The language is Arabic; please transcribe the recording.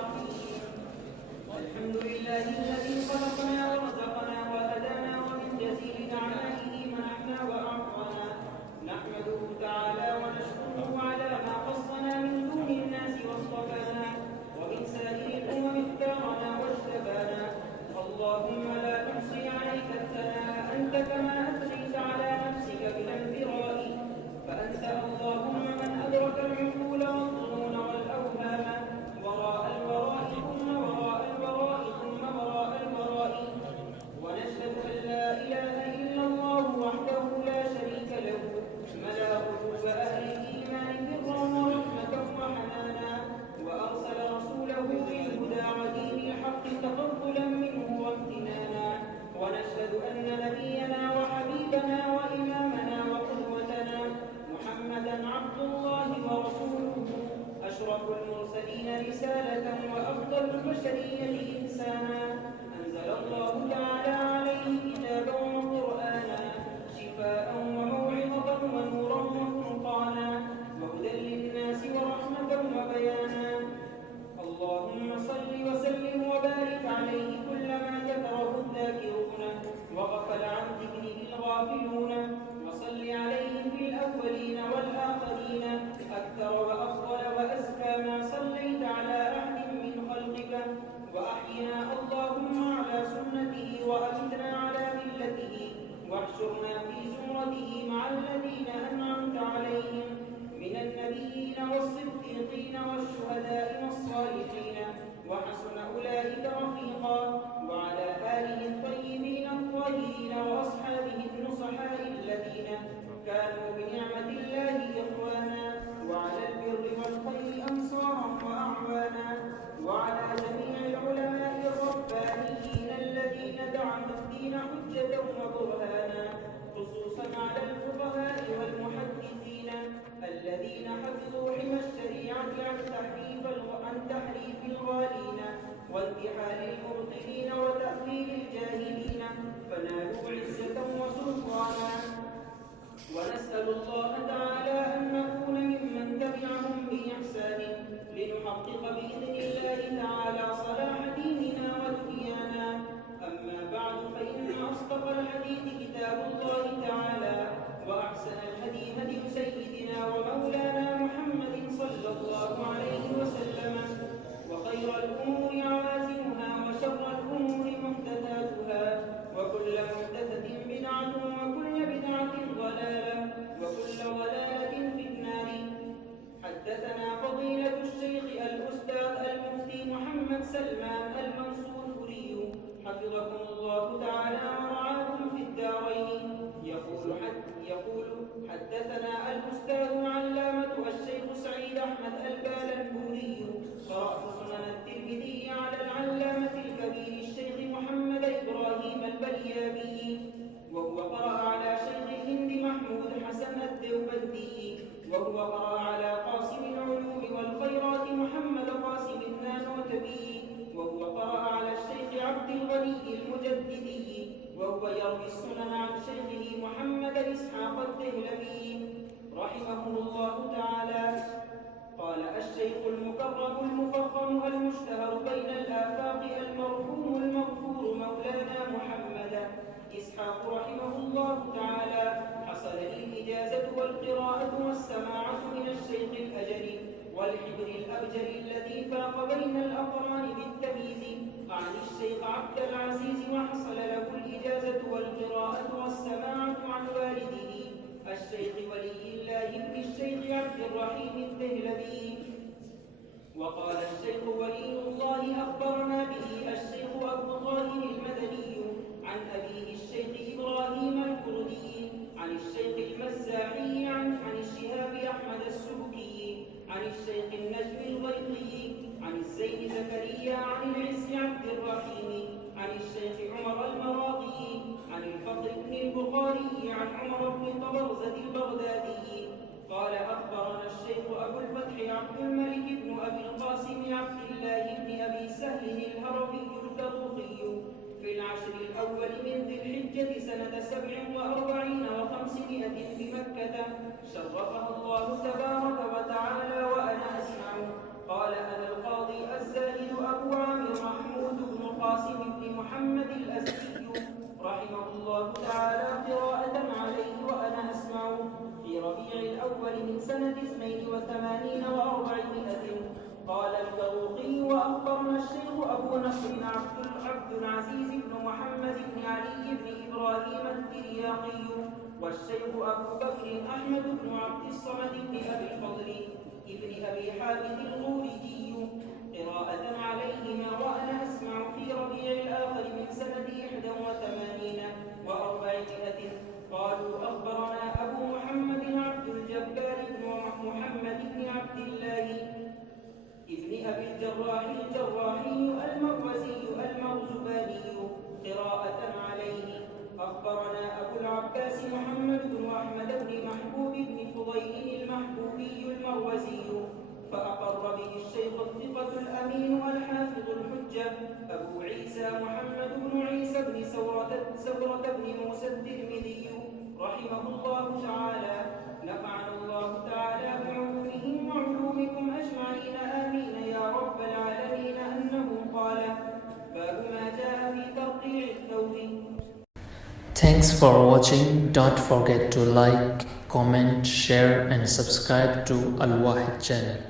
الرحيم. الحمد لله الذي خلقنا ورزقنا وهدانا ومن جزيل نعمائه منحنا وأعطانا. نحمده تعالى ونشكره على ما خصنا من دون الناس واصطفانا، ومن سائر الأمم اختارنا واجتبانا. اللهم لا نحصي عليك الثناء أنت كما أثنيت على نفسك بالانبراء، فأنت اللهم من أدرك العقول والظنون والأوهام وراء الوراء ثم وراء الوراء ثم وراء الوراء. ونشهد أن لا إله إلا الله وحده لا شريك له، ملا قلوب أهل الإيمان برا ورحمة وحنانا، وأرسل رسوله بالهدى ودين الحق تقبلا منه وامتنانا. ونشهد أن نبينا وحبيبنا وإمامنا وقدوتنا محمدا عبد الله ورسوله، أشرف المرسلين رسالة وأفضل البشرية إنسانا. أنزل الله تعالى عليه كتابا وقرآنا، شفاء وموعظة ونورا وفرقانا، وهدى للناس ورحمة وبيانا. اللهم صل وسلم وبارك عليه كلما ذكره الذاكرون وغفل عن ذكره الغافلون. وصل عليه في الأولين والآخرين أكثر وأفضل وأزكى ما صليت على أحد من خلقك. وأحينا اللهم على سنته وأمتنا على ملته، واحشرنا في زمرته مع الذين أنعمت عليهم من النبيين والصديقين والشهداء والصالحين، وحسن أولئك رفيقا. وعلى آله الطيبين الطاهرين وأصحابه النصحاء الذين كانوا بنعمة الله إخوانا، وعلى البر والخير أنصارا وأعوانا، وعلى جميع العلماء الربانيين الذين دعموا الدين حجة وبرهانا، خصوصا على الفقهاء والمحدثين الذين حفظوا حمى الشريعة عن تحريف الغالين وانتحال المبطلين وتأويل الجاهلين، فنالوا عزة وسلطانا. ونسأل الله تعالى أن نكون ممن تبعهم بإحسان لنحقق بإذن الله تعالى صلاح ديننا ودنيانا. أما بعد، فإن أصدق الحديث كتاب الله تعالى، وأحسن الهدي هدي سيدنا ومولانا محمد صلى الله عليه وسلم، وخير الأمور عوازمها، وشر الأمور محدثاتها، وكل محدثة بدعة، وكل بدعة ضلالة، وكل ضلالة في النار. حدثنا فضيلة الشيخ الأستاذ المفتي محمد سلمان المنصوري حفظكم الله تعالى ورعاكم في الدارين، يقول حدثنا الأستاذ العلامة الشيخ سعيد أحمد البالنبوري. قرأت سنن الترمذي على العلامة الكبير الشيخ محمد إبراهيم البليابي، وهو قرأ على شيخ الهند محمود حسن الدوبندي، وهو قرأ على قاسم العلوم والخيرات محمد قاسم النانوتبي، وهو قرأ على الشيخ عبد الغني المجددي، وهو يروي السنن عن شيخه محمد إسحاق الدهلوي رحمه الله تعالى. قال الشيخ المكرم المفخم المشتهر بين الآفاق المرحوم المغفور مولانا محمد إسحاق رحمه الله تعالى: حصل لي الإجازة والقراءة والسماعة من الشيخ الأجل والحبر الأبجل الذي فاق بين الأقران بالتمييز عن الشيخ عبد العزيز، وحصل له الإجازة والقراءة والسماعة عن والده الشيخ ولي الله بن الشيخ عبد الرحيم الدهلوي. وقال الشيخ ولي الله أخبرنا به الشيخ أبو طاهر المدني عن أبيه الشيخ إبراهيم الكردي عن الشيخ المزاحي عن الشهاب أحمد السبكي عن الشيخ النجم الغيطي عن الزين زكريا عن العز عبد الرحيم عن الشيخ عمر المراقي عن الفضل بن البخاري عن عمر بن طبرزة البغدادي قال: أخبرنا الشيخ أبو الفتح عبد الملك بن أبي القاسم عبد الله بن أبي سهل الهروي الفروخي في العشر الأول من ذي الحجة سنة 47 و500 بمكة، شرفها الله تبارك وتعالى وأنا أسمع. قال: أنا القاضي الزاهد محمد الأسدي رحمه الله تعالى قراءة عليه وأنا أسمع في ربيع الأول من سنة 82 و400. قال الفروقي وأخبرنا الشيخ أبو نصر عبد العزيز بن محمد بن علي بن إبراهيم الترياقي والشيخ أبو بكر أحمد بن عبد الصمد بن أبي الفضل ابن أبي حامد الغورجي قراءة عليهما وأنا أسمع في ربيع الآخر من سنة 81 و400. قالوا أخبرنا أبو محمد عبد الجبار بن محمد بن عبد الله ابن أبي الجراح الجراحي المروزي المرزباني قراءة عليه. أخبرنا أبو العباس محمد بن أحمد بن محبوب بن فضيل المحبوبي المروزي فأقر به الشيخ الثقة الأمين والحافظ الحجة أبو عيسى محمد بن عيسى بن سورة بن موسى الترمذي رحمه الله تعالى. نفعنا الله تعالى بعلومهم وعلومكم أجمعين آمين يا رب العالمين. أنه قال: باب ما جاء في ترقيع الثوب. Thanks for watching. Don't forget to like, comment, share and subscribe to Al Wahid channel.